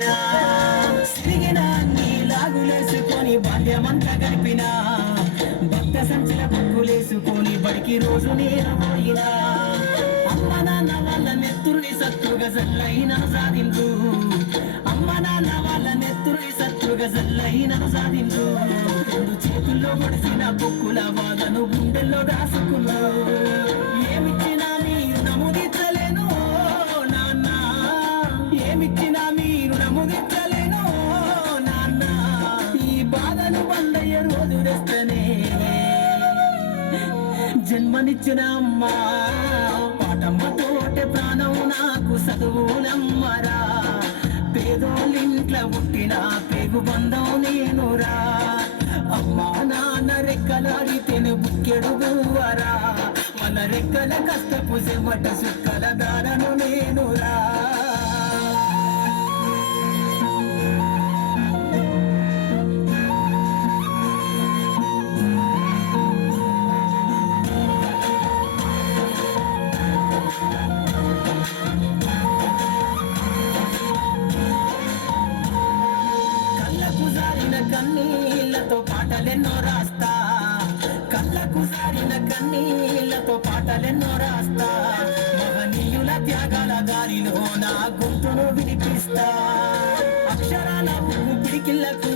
పుట్టినా సిరిగిన నీలాగులేసుకొని బాల్యమంతా గడిపినా భక్త సంచుల బుక్కులేసుకొని బడికి రోజు నేను పోయినా అమ్మ నాన్న వాళ్ళ నెత్తురుని సత్తుగా జల్లైన సాధించు అమ్మ నాన్న వాళ్ళ నెత్తురుని సత్తుగా జల్లైన సాధించు రెండు చేతుల్లో పొడిసిన బొక్కుల బాధను గుండెల్లో దాసుకున్నావు ఏమిచ్చినా మీరు నముదించలేను నాన్న ఏమిచ్చినా మీరు నముదించలేను నాన్న ఈ బాధను బందయ్య రోజు తెస్తేనే జన్మనిచ్చిన అమ్మా పాటమ్మతోటే ప్రాణం నాకు చదువులమ్మరా పేదోళ్ళింట్లో పుట్టిన పేగు బంధం నేనురా అమ్మా నాన్న రెక్కలాడితేనే బుక్కెడు గువ్వరా మన రెక్కల కష్టపు చెమట సుక్కల దారను నేనురా కన్నీళ్లతో పాటలెన్నో రాస్తా కళ్ళకు సారిన కన్నీళ్లతో పాటలెన్నో రాస్తా మహనీయుల త్యాగాల దారిలో నా గొంతును వినిపిస్తా అక్షరాల పిడికిళ్లకు